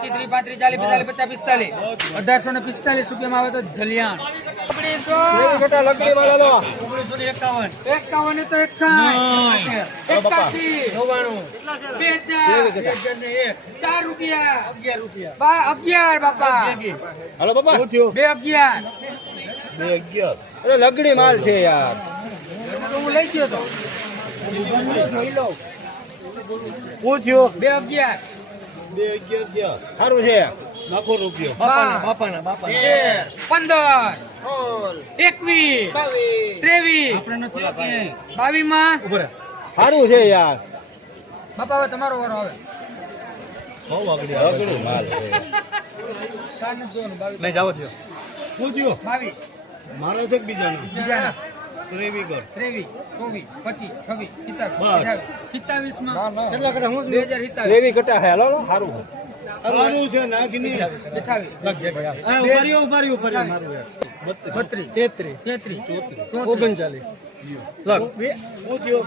35, 40, 45, 45. 1845 રૂપિયામાં આવે તો જલિયાણ. લકડી વાળા લો 51 તો 81, 81, 2000, 4 રૂપિયા, 11 બાપા. હાલો બાપા 211. અરે લગડી માલ છે યાર હું લઈ ગયો તો પૂછ્યો 211. સારું છે નાખો રૂપિયો 15, 21, 23, 22 માં સારું છે યાર બાપા હવે તમારો વારો આવે. લગડી માલ છે નહીં જાવ દો. પૂછ્યો 22 મારા છે કે બીજાના બીજાના 23 કર 23, 24, 25, 26, 27, 27 માં કેટલા કટા હું 2027, લેવી કટા હે હાલો સારું છે સારું છે નાખીને 28, ઉભારી 32, 33, 34, 39 પૂછ્યો